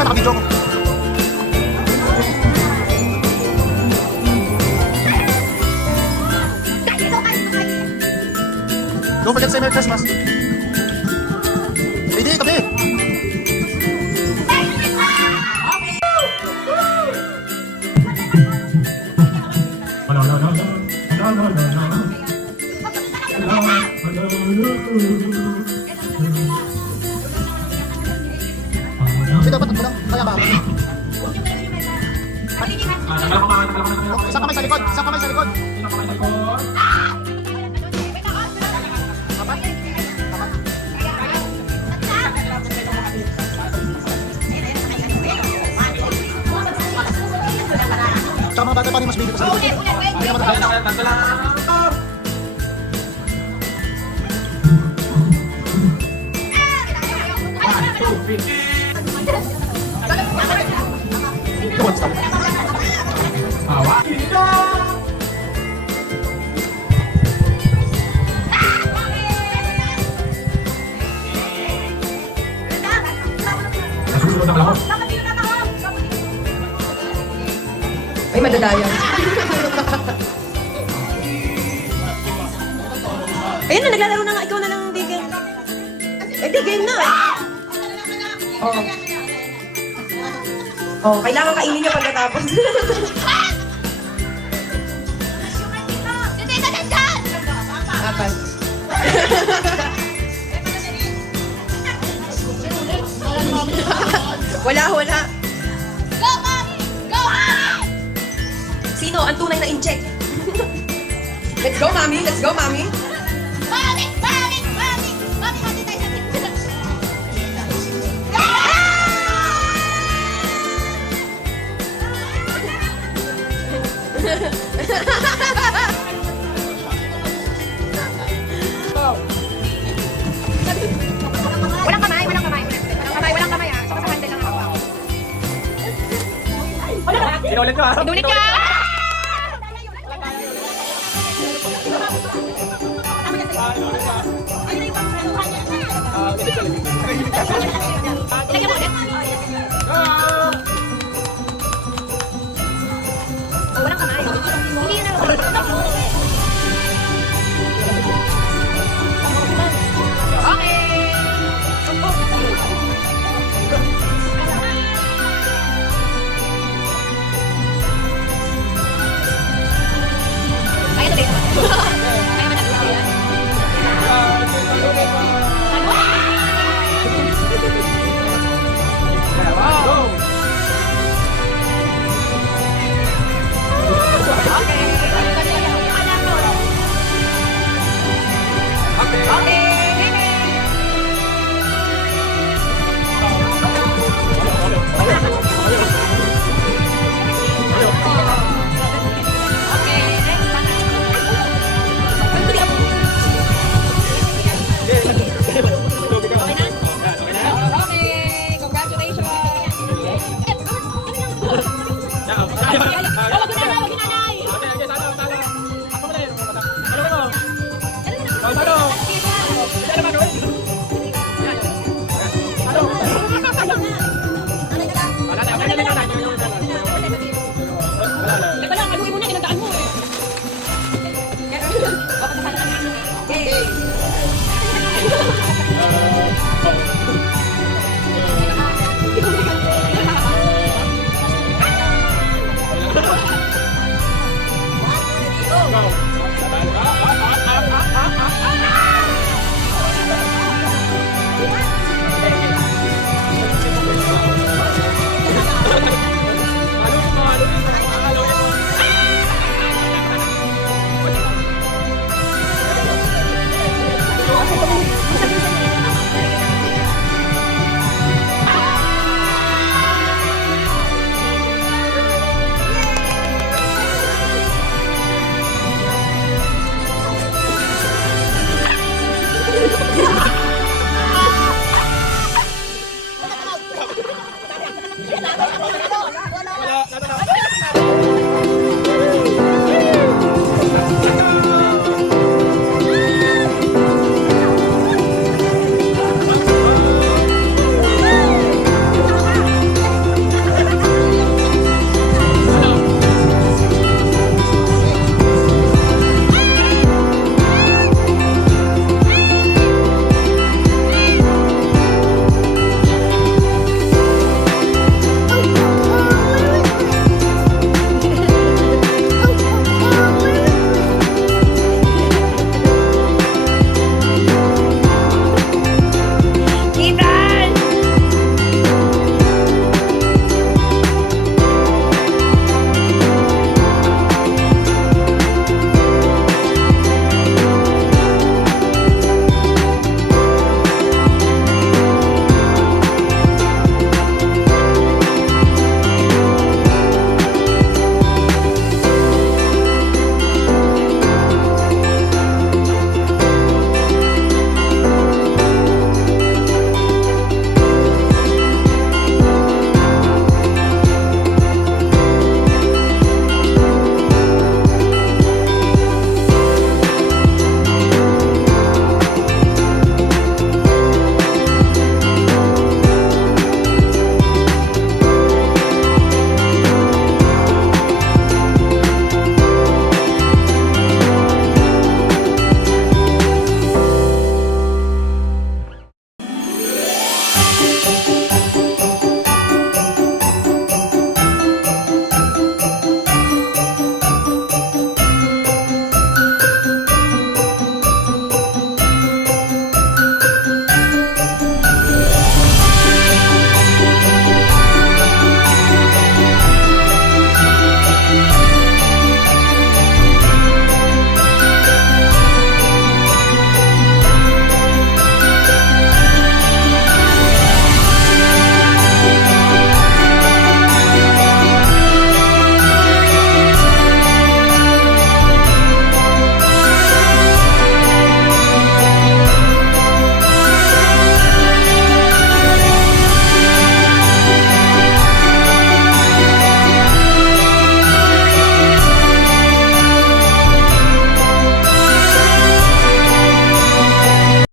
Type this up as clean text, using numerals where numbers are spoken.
ka, naka-video ko. Don't forget to say Merry Christmas. Ready, tabi. Kasi dapat walang kaya ba? Isang kamay sa likod, isang kamay sa likod. Tsaka mga bata pa rin mas baby pa sa likod. Hindi naman nakakita. Don't stop. Ay, madadaya. Ayun na, naglalaro na nga. Ikaw na lang, di game. Eh, di game na. Oo. Oh, kailangan kainin niya pagkatapos. Apat. Wala. Go, Mommy! Go, Mommy! Sino ang tunay na incheck? Let's go, Mommy! Let's go, Mommy! Mommy! Mommy! Mommy! Mommy, hati tayo sa pizza. Walang kamay ah. Saka sa handle lang ako. Inulit ka. Inulit ka! Ilagyan mo ulit. Oh, walang kamay. Hindi yun na. Kaya tuloy. Kaya man natin yan. Wala.